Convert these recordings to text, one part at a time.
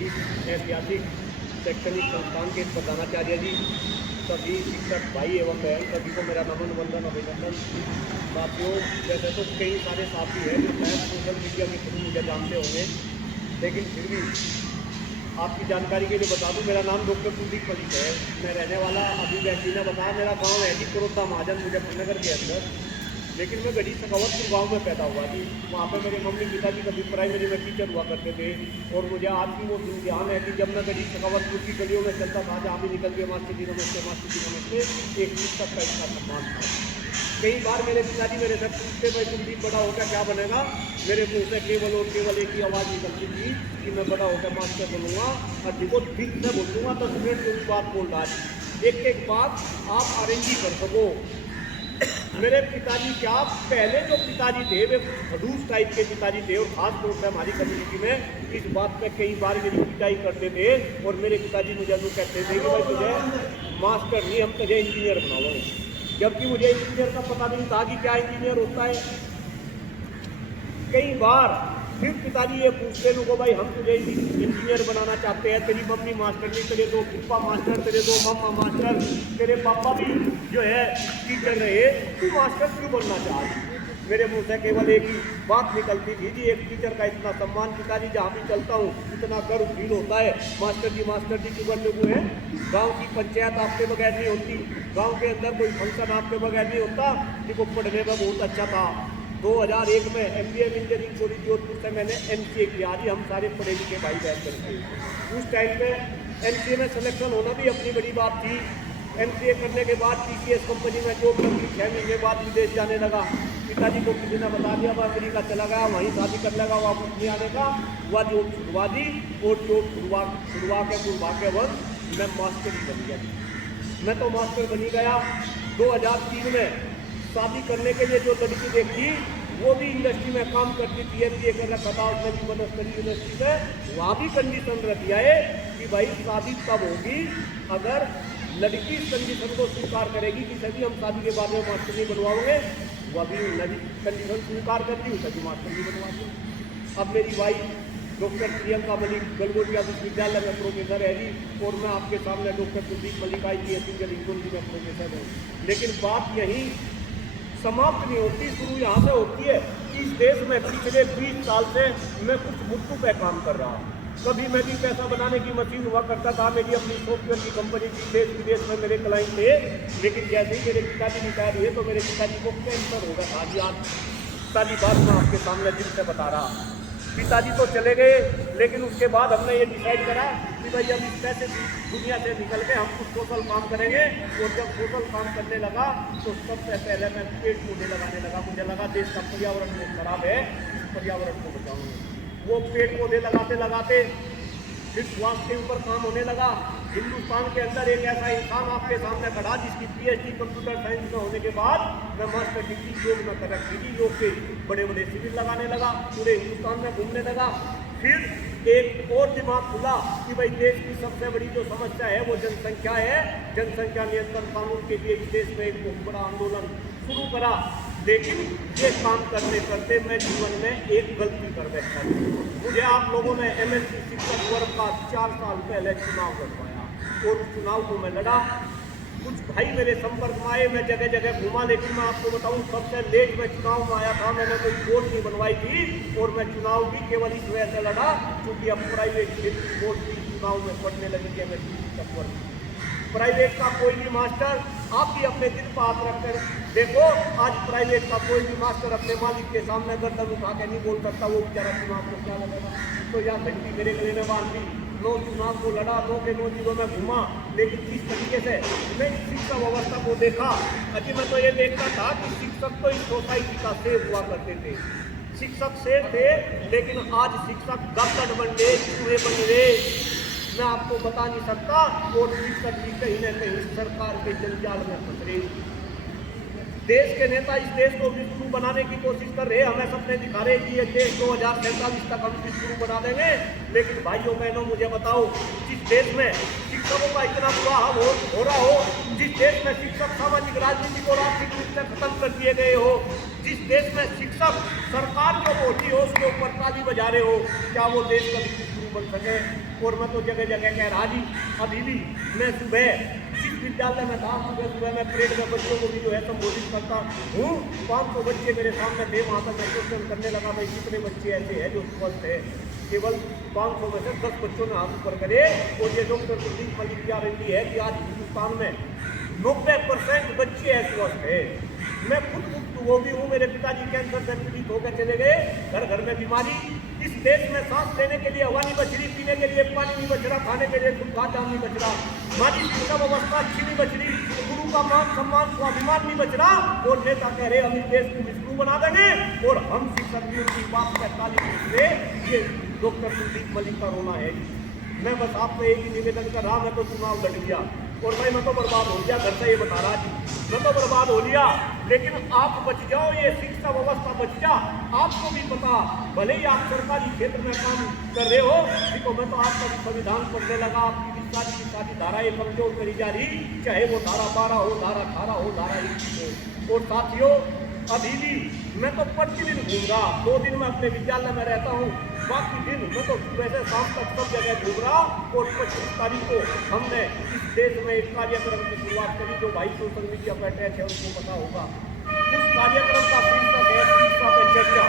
इस ऐतिहासिक शैक्षणिक संस्थान के प्रधानाचार्य जी, सभी शिक्षक भाई एवं बहन, सभी को मेरा नमन वंदन अभिनंदन। साथियों, वैसे तो कई सारे साथी हैं जो शायद सोशल मीडिया के थ्रू मुझे जानते होंगे, लेकिन फिर भी आपकी जानकारी के लिए बता दूं, मेरा नाम डॉक्टर कुलदीप मलिक है। मैं रहने वाला, अभी व्यक्ति ने बताया, मेरा गांव है जी कुरोदा महाजन मुजफ्फरनगर के अंदर, लेकिन मैं गढ़ी सखावतपुर गांव में पैदा हुआ जी। वहाँ पे मेरे मम्मी पिताजी कभी प्राइमरी में टीचर हुआ करते थे, और मुझे आज भी वो दिन ध्यान है कि जब मैं गढ़ी सखावतपुर की गलियों में चलता था, जहाँ भी निकल के मास्टर जी नमस्ते, एक शिक्षक का इसका सम्मान था। कई बार मेरे पिताजी मेरे से पूछते, भाई कुलदीप बड़ा होकर क्या बनेगा? मेरे मुँह से केवल और केवल एक ही आवाज़ निकलती थी कि मैं बड़ा होकर मास्टर बनूंगा, और देखो ठीक से बोलूँगा, 10 मिनट जो भी बात बोल रहा है, एक एक बात आप अरेंज ही कर सको। मेरे पिताजी क्या, पहले जो पिताजी थे वे खड़ूस टाइप के पिताजी थे, और खास तौर से हमारी कम्युनिटी में इस बात पे कई बार मेरी पिटाई करते थे, और मेरे पिताजी मुझे जो कहते थे कि भाई तुझे मास्टर नहीं, हम तुझे इंजीनियर बनाओगे, जबकि मुझे इंजीनियर का पता नहीं था कि क्या इंजीनियर होता है। कई बार फिर पिताजी ये पूछते को, भाई हम तुझे इंजीनियर बनाना चाहते हैं, तेरी मम्मी मास्टर नहीं, तेरे दो पापा मास्टर, तेरे दो मम्मा मास्टर, तेरे पापा भी जो है टीचर रहे, तू मास्टर क्यों बनना चाहती? मेरे मुंह से केवल एक ही बात निकलती थी जी, एक टीचर का इतना सम्मान, पिताजी जहाँ भी चलता हूँ इतना गर्व फील होता है, मास्टर जी क्यों बन लोगों हैं। गाँव की पंचायत आपके बगैर नहीं होती, गाँव के अंदर कोई फंक्शन आपके बगैर नहीं होता। देखो पढ़ने में बहुत अच्छा था। 2001 में MBA इंजीनियरिंग कॉलेज जोधपुर से मैंने MCA किया जी, हम सारे पढ़े लिखे भाई बहन करके। उस टाइम पे MCA में सिलेक्शन होना भी अपनी बड़ी बात थी। MCA करने के बाद TCS कंपनी में जॉब लगी, 6 महीने बाद विदेश जाने लगा। पिताजी को किसी ने बता दिया, मैं अमेरिका चला गया, वहीं शादी कर लगा, वापस नहीं आने का, वह जॉब छुड़वा दी, और जॉब छुड़वा के वक्त मैं मास्टर ही बन गया। मैं तो मास्टर बनी गया। 2003 में शादी करने के लिए जो लड़की देखी, वो भी इंडस्ट्री में काम करती थी, MBA कर रखा था उसने भी बनस्पति यूनिवर्सिटी से। वहाँ भी कंडीशन रख दिया है कि भाई शादी तब होगी अगर लड़की इस कंडीशन को स्वीकार करेगी कि सभी हम शादी के बाद में मास्टर नहीं बनवाओगे। वह भी कंडीशन स्वीकार करती, सभी मास्टर नहीं बनवाते। अब मेरी वाइफ डॉक्टर प्रियंका मलिक गलगोटिया विश्वविद्यालय में प्रोफेसर है जी, और मैं आपके सामने doctor Kuldeep Malik IPS engineering college में प्रोफेसर हूँ। लेकिन बात यही समाप्त नहीं होती, शुरू यहाँ से होती है। इस देश में पिछले 20 साल से मैं कुछ मुद्दों पे काम कर रहा हूँ। कभी मैं भी पैसा बनाने की मशीन हुआ करता था, मेरी अपनी सॉफ्टवेयर की कंपनी थी, देश विदेश में मेरे क्लाइंट थे। लेकिन जैसे ही मेरे पिताजी रिटायर हुए तो मेरे पिताजी को कैंसर होगा था जी। आज सारी बात मैं आपके सामने दिल से बता रहा। पिताजी तो चले गए, लेकिन उसके बाद हमने ये डिसाइड करा कि भाई अब इस पैसे दुनिया से निकल के हम कुछ सोशल काम करेंगे। और जब सोशल काम करने लगा तो सबसे पहले मैं पेड़ पौधे लगाने लगा। मुझे लगा देश का पर्यावरण बहुत खराब है, इस पर्यावरण को बचाऊंगा। वो पेड़ पौधे लगाते लगाते फिर स्वास्थ्य के ऊपर काम होने लगा। हिंदुस्तान के अंदर एक ऐसा इंसान आपके सामने खड़ा जिसकी PhD कंप्यूटर साइंस में होने के बाद मैं मास्टर डिग्री योग में कर रखी थी। योग के बड़े बड़े शिविर लगाने लगा, पूरे हिंदुस्तान में घूमने लगा। फिर एक और दिमाग खुला कि भाई देश की सबसे बड़ी जो समस्या है वो जनसंख्या है। जनसंख्या नियंत्रण कानून के लिए इस देश में एक बहुत बड़ा आंदोलन शुरू करा। लेकिन ये काम करते करते मैं जीवन में एक गलती कर बैठा। मुझे आप लोगों ने MSc शिक्षक वर्ग का 4 साल पहले चुनाव करवाया, और उस चुनाव को मैं लड़ा। कुछ भाई मेरे संपर्क में आए, मैं जगह जगह घूमा। लेकिन मैं आपको बताऊं, सबसे लेट मैं चुनाव में आया था। मैंने कोई वोट नहीं बनवाई थी, और मैं चुनाव भी केवल इस वजह से लड़ा क्योंकि अब प्राइवेट बोर्ड की चुनाव में पढ़ने लगी कि MSc शिक्षक वर्ग। प्राइवेट का कोई भी मास्टर, आप भी अपने दिल पर हाथ रखकर देखो, आज प्राइवेट का कोई भी मास्टर अपने मालिक के सामने गर्दन उठा के नहीं बोल सकता, वो बेचारा चुनाव को क्या लगेगा। तो यहाँ तक कि मेरे गले में बांध दी, 9 चुनाव को लड़ा, 9 के 9 जिलों में घूमा। लेकिन किस तरीके से मैं शिक्षा व्यवस्था को देखा, अभी मैं तो ये देखता था कि शिक्षक तो इस सोसाइटी का सेव हुआ करते थे। शिक्षक सेव थे, लेकिन आज शिक्षक गपट बन गए, चूहे बन गए, मैं आपको बता नहीं सकता। और शिक्षक भी कहीं न कहीं सरकार के जंजाल में फंस रहे। देश के नेता इस देश को विश्व बनाने की कोशिश कर रहे हैं, हमें सपने दिखा रहे कि ये देश 2047 तक हम विश्व बना देंगे। लेकिन भाइयों बहनों, मुझे बताओ, जिस देश में शिक्षकों का इतना बुरा हाल हो रहा हो, जिस देश में शिक्षक सामाजिक राजनीतिक और आर्थिक रूप से खत्म कर दिए गए हो, जिस देश में शिक्षक सरकार जो होती हो उसके ऊपर ताली बजा रहे हो, क्या वो देश कभी भी बन सके। और मैं तो जगह जगह कह रहा जी, अभी भी मैं सुबह जिस विद्यालय में था सुबह मैं परेड में बच्चों को भी जो है संबोधित करता हूँ। 500 बच्चे मेरे सामने थे, वहाँ पर मैं क्वेश्चन करने लगा भाई कितने बच्चे ऐसे हैं जो स्वस्थ है। केवल 500 में से 10 बच्चों ने हाथ ऊपर करे। और ये डॉक्टर कुलदीप मलिक की गारंटी है कि आज हिंदुस्तान में 90% बच्चे स्वस्थ है। मैं खुद वो भी हूँ, मेरे पिताजी कैंसर से पीड़ित होकर चले गए, घर घर में बीमारी। इस देश में सांस लेने के लिए हवा नहीं बच रही, पीने के लिए पानी नहीं बच रहा, खाने के लिए कुछ खाद्यान्न नहीं बच रहा, हमारी शिक्षा व्यवस्था अच्छी नहीं बच रही, गुरु का मान सम्मान स्वाभिमान नहीं बच रहा। और नेता कह रहे हम इस देश को विष्णु बना देंगे और हम शिक्षक भी उनकी बात पर ताली बजा। ये डॉक्टर कुलदीप मलिक का रोना है। मैं बस आपको एक ही निवेदन कर रहा, मैं तो चुनाव लड़ गया और भाई मैं तो बर्बाद हो गया, घर से ये बता रहा जी, मैं तो बर्बाद हो लिया, लेकिन आप बच जाओ, ये शिक्षा व्यवस्था बच जा। आपको भी पता, भले ही आप सरकारी क्षेत्र में काम कर रहे हो, देखो मैं तो आपका भी संविधान पढ़ने लगा, आपकी भी सारी धाराएं कमजोर करी जा रही, चाहे वो धारा 12 हो, धारा 18 हो, धारा 21 हो। और साथियों अभी भी मैं तो प्रतिदिन घूम रहा, 2 दिन मैं अपने विद्यालय में रहता हूँ, बाकी दिन मैं तो सुबह से शाम तक सब जगह घूम रहा। और 25 तारीख को हमने इस देश में एक कार्यक्रम की शुरुआत करी, जो भाई सोशल मीडिया पर अटैच है उनको पता होगा। उस कार्यक्रम का शीर्षक है शिक्षा पे चर्चा।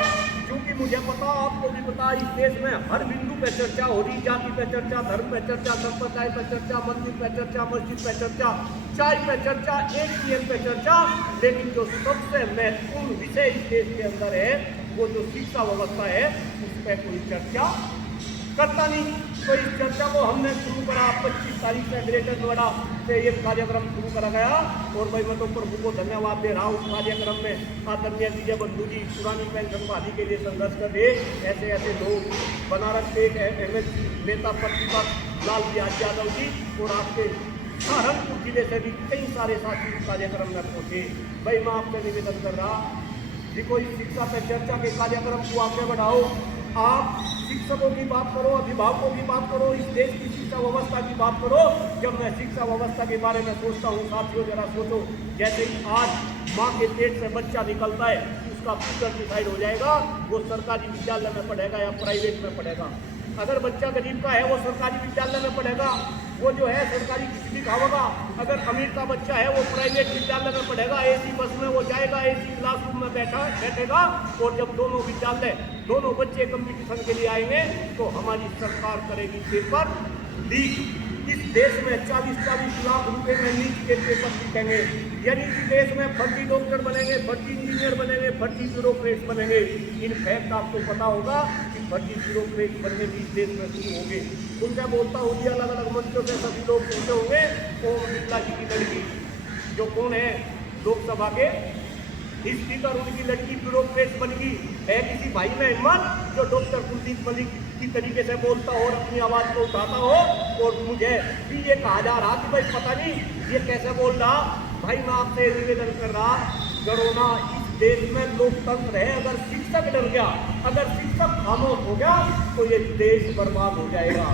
क्योंकि मुझे पता, आपको भी पता, इस देश में हर बिंदु पे चर्चा हो रही, जाति पे चर्चा, धर्म पे चर्चा, संप्रदाय पे चर्चा, मंदिर पे चर्चा, मस्जिद पे चर्चा, चाय पे चर्चा, ATM पे चर्चा, लेकिन जो सबसे महत्वपूर्ण विषय इस देश के अंदर है वो जो शिक्षा व्यवस्था है उस पर कोई चर्चा करता नहीं। तो इस चर्चा को हमने शुरू करा, 25 तारीख से ग्रेटर नोएडा से ये कार्यक्रम शुरू करा गया। और भाई मैं तो प्रभु को धन्यवाद दे रहा हूँ। उस कार्यक्रम में आदरणीय विजय बंधु जी पुरानी पेंशन बहाली के लिए संघर्ष कर रहे ऐसे ऐसे लोग, बनारस से एक MLC नेता प्रतिपक्ष लाल बिहारी यादव जी और आपके सहारनपुर जिले से भी कई सारे साथी इस कार्यक्रम में पहुँचे। भाई मैं आपसे निवेदन कर रहा जी, कोई शिक्षा पे चर्चा के कार्यक्रम को आगे बढ़ाओ। आप शिक्षकों की बात करो, अभिभावकों की बात करो, इस देश की शिक्षा व्यवस्था की बात करो। जब मैं शिक्षा व्यवस्था के बारे में सोचता हूँ साथियों, जरा सोचो, जैसे ही आज माँ के पेट से बच्चा निकलता है उसका फ्यूचर डिसाइड हो जाएगा, वो सरकारी विद्यालय में पढ़ेगा या प्राइवेट में पढ़ेगा। अगर बच्चा गरीब का है वो सरकारी विद्यालय में पढ़ेगा, वो जो है सरकारी खिचड़ी खाएगा। अगर अमीर का बच्चा है वो प्राइवेट विद्यालय में पढ़ेगा, AC बस में वो जाएगा, AC क्लासरूम में बैठेगा। और जब दोनों विद्यालय, दोनों बच्चे कंपटीशन के लिए आएंगे तो हमारी सरकार करेगी पेपर लीक। इस देश में 40-40 लाख रुपए में नीट के पेपर लिखेंगे, यानी इस देश में फर्जी डॉक्टर बनेंगे, फर्जी इंजीनियर बनेंगे, फर्जी ब्यूरोक्रेट बनेंगे। इन फैक्ट आपको पता होगा कि फर्जी ब्यूरोक्रेट बनने भी इस देश में शुरू होंगे। उनका बोलता होगी अलग अलग मंचों से सभी लोग सुनते होंगे। ओम बिरला जी की लड़की जो कौन है लोकसभा के स्पीकर, उनकी लड़की ब्यूरोक्रेट बन गई है। किसी भाई में हिम्मत जो डॉक्टर कुलदीप मलिक की तरीके से बोलता हो और अपनी आवाज़ को उठाता हो। और मुझे भी ये कहा जा रहा कि भाई पता नहीं ये कैसे बोल रहा। भाई मैं आपसे निवेदन कर रहा, डरो ना, इस देश में लोकतंत्र है। अगर शिक्षक डर गया, अगर शिक्षक खामोश हो गया तो ये देश बर्बाद हो जाएगा।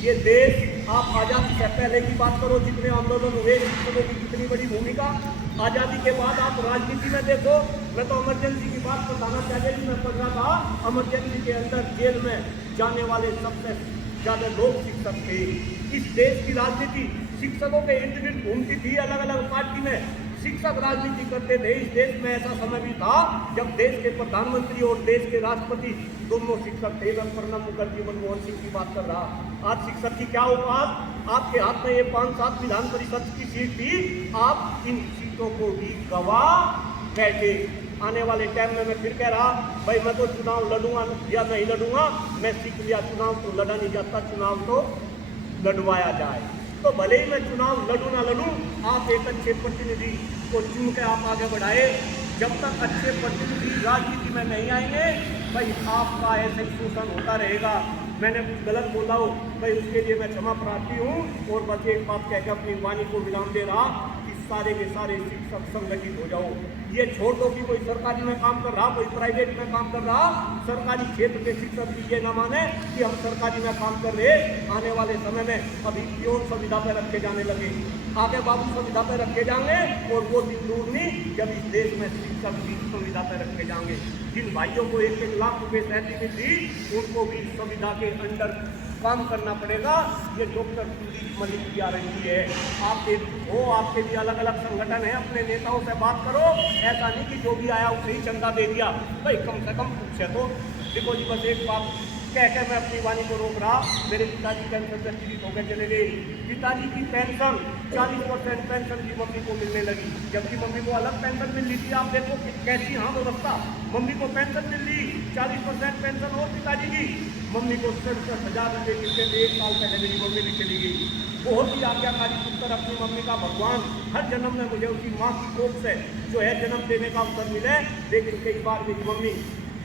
ये देश, आप आज़ादी से पहले की बात करो, जितने आंदोलन हुए, शिक्षकों की कितनी बड़ी भूमिका। आज़ादी के बाद आप राजनीति में देखो। मैं तो इमरजेंसी की बात बताना चाहिए, मैं पढ़ रहा था, इमरजेंसी के अंदर जेल में जाने वाले सबसे ज़्यादा लोग शिक्षक थे। इस देश की राजनीति शिक्षकों के इर्द गिर्द घूमती थी, अलग अलग पार्टी में शिक्षक राजनीति करते थे। इस देश में ऐसा समय भी था जब देश के प्रधानमंत्री और देश के राष्ट्रपति दोनों शिक्षक थे। मैं प्रणब मुखर्जी, मनमोहन सिंह की बात कर रहा। आज शिक्षक की क्या औकात, आपके हाथ में ये 5-7 विधान परिषद की सीट थी, आप इन सीटों को भी गवा बैठे। आने वाले टाइम में मैं फिर कह रहा, भाई मैं तो चुनाव लड़ूंगा या नहीं लड़ूंगा, मैं सीख लिया चुनाव तो लड़ा नहीं जाता, चुनाव तो लड़वाया जाए। तो भले ही मैं चुनाव लड़ूँ ना लड़ूँ, आप एक अच्छे प्रतिनिधि को चुन के आप आगे बढ़ाए। जब तक अच्छे प्रतिनिधि राजनीति में नहीं आएंगे, भाई आपका ऐसे ही शोषण होता रहेगा। मैंने कुछ गलत बोला हो भाई, उसके लिए मैं क्षमा प्रार्थी हूँ। और बस एक बात कहकर अपनी वाणी को विराम दे रहा, सारे के सारे शिक्षक संगठित हो जाओ। ये छोड़ दो कि कोई सरकारी में काम कर रहा, कोई प्राइवेट में काम कर रहा। सरकारी क्षेत्र के शिक्षक भी ये न माने कि हम सरकारी में काम कर रहे। आने वाले समय में अभी पियोन संविदा पर रखे जाने लगे, आगे बाबू संविदा पर रखे जाएंगे, और वो दिन दूर नहीं जब इस देश में शिक्षक भी संविदा पर रखे जाएंगे। जिन भाइयों को 1-1 लाख रुपये सैलरी मिलती, उनको भी संविदा के अंडर काम करना पड़ेगा। ये डॉक्टर कुलदीप मलिक की गारंटी है। आप हो, आपके भी अलग अलग संगठन है, अपने नेताओं से बात करो। ऐसा नहीं कि जो भी आया उसे ही चंदा दे दिया, भाई कम से कम पूछे तो। देखो जी, बस एक बात कह के मैं अपनी वाणी को रोक रहा। मेरे पिताजी पेंशन से पीड़ित होकर चले गए। पिताजी की पेंशन 40% पेंशन भी मम्मी को मिलने लगी, जबकि मम्मी को अलग पेंशन मिल रही थी। आप देखो कि कैसी हाँ व्यवस्था, मम्मी को पेंशन मिल रही 40% पेंशन और पिताजी की। मम्मी को 67,000 रुपये मिलते थे। 1 साल पहले मेरी मम्मी भी चली गई। बहुत ही आज्ञाकारी पुत्र अपनी मम्मी का भगवान हर जन्म में मुझे उसकी माँ की कोख से जो है जन्म देने का अवसर मिले। लेकिन कई बार मेरी मम्मी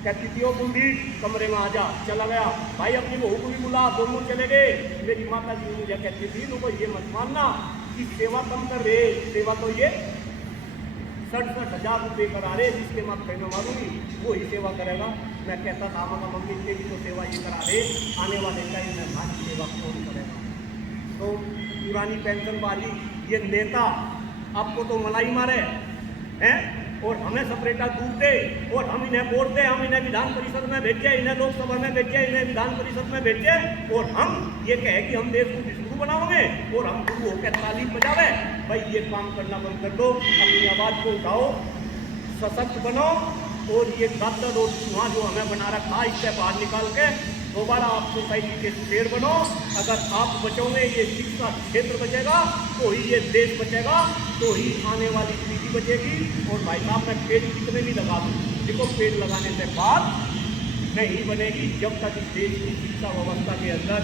कहती थी, ओ कुलदीप कमरे में आ जा, चला गया। भाई अपनी बहू को भी बुला, दोनों चले गए। मेरी माता जी मुझे कहती थी, तुमको ये मत मानना कि सेवा कम कर रहे, सेवा तो ये 67,000 रुपये करा रहे, जिसके माथे में मारूंगी वो ही सेवा करेगा। मैं कहता था मगर मम्मी तेरी तो सेवा ये करा रहे, आने वाले टाइम में भारी सेवा कौन करेगा। तो पुरानी पेंशन वाली ये नेता आपको तो मलाई मारे हैं और हमें सपरेटा दूध दे और हम इन्हें वोट दें, हम इन्हें विधान परिषद में भेजें, इन्हें लोकसभा में भेजें, इन्हें विधान परिषद में भेजें और हम ये कहें कि हम देश को विश्व बनाओगे और हम गुरु होकर तालीम बजावे। भाई ये काम करना बंद कर दो, अपनी आवाज़ को उठाओ, सशक्त बनो और ये गद्दर और चूहा जो हमें बना रखा इससे बाहर निकाल के दोबारा आप सोसाइटी के शेर बनो। अगर आप बचोगे, ये शिक्षा क्षेत्र बचेगा तो ही ये देश बचेगा, तो ही आने वाली पीढ़ी बचेगी। और भाई साहब मैं पेड़ कितने भी लगा दूँ, देखो पेड़ लगाने से बात नहीं बनेगी जब तक इस देश की शिक्षा व्यवस्था के अंदर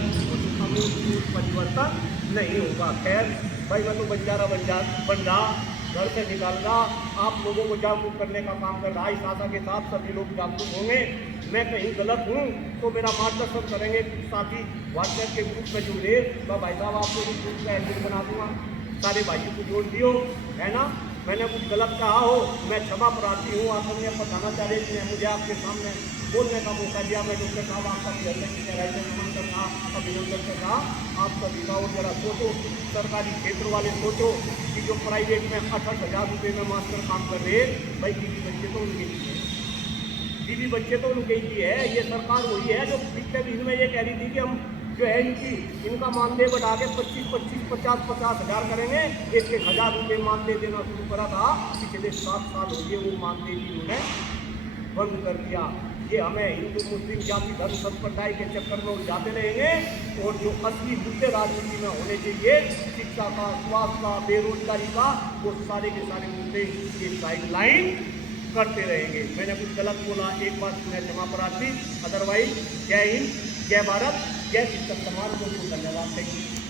आमूल परिवर्तन नहीं होगा। खैर भाई मैं तो बंजारा बन रहा, घर से निकाल रहा, आप लोगों को जागरूक करने का काम कर रहा। इस आशा के साथ सभी लोग जागरूक होंगे। मैं कहीं गलत हूँ तो मेरा मार्गदर्शन करेंगे साथी व्हाट्सएप के ग्रुप में जुड़े। तो भाई साहब आपको भी ग्रुप का एडमिन बना दूँगा, सारे भाइयों को जोड़ दियो, है ना। मैंने कुछ गलत कहा हो मैं क्षमा प्रार्थी हूँ। आप मुझे बताना चाह रहे थे, मुझे आपके सामने बोलने का मौका दिया। मैं डॉक्टर साहब आपका भी हल्के की गहराई से नमन करना, अभिनंदन करना। आप सभी का और जरा सोचो, सरकारी क्षेत्र वाले सोचो कि जो प्राइवेट में 68,000 रुपये में मास्टर काम कर रहे, भाई बीवी बच्चे तो उनके लिए है, बीवी बच्चे तो उनके लिए है। ये सरकार वही है जो पिछले दिन में ये कह रही थी कि हम जो है इनका मानदेय बढ़ा के 25-25, 50-50 हज़ार करेंगे। 1-1 हज़ार रुपये मानदेय देना शुरू करा था, पिछले 7 साल हो गए वो मानदेय भी उन्होंने बंद कर दिया। ये हमें हिंदू मुस्लिम जाति धर्म संप्रदाय के चक्कर में उलझाते रहेंगे और जो असली मुद्दे राजनीति में होने चाहिए, शिक्षा का, स्वास्थ्य का, बेरोजगारी का, वो सारे के सारे मुद्दे ये साइडलाइन करते रहेंगे। मैंने कुछ गलत बोला, एक बात मैं क्षमा प्रार्थी। अदरवाइज जय हिंद, जय भारत, जय शिक्षक समाज को धन्यवाद। Thank you.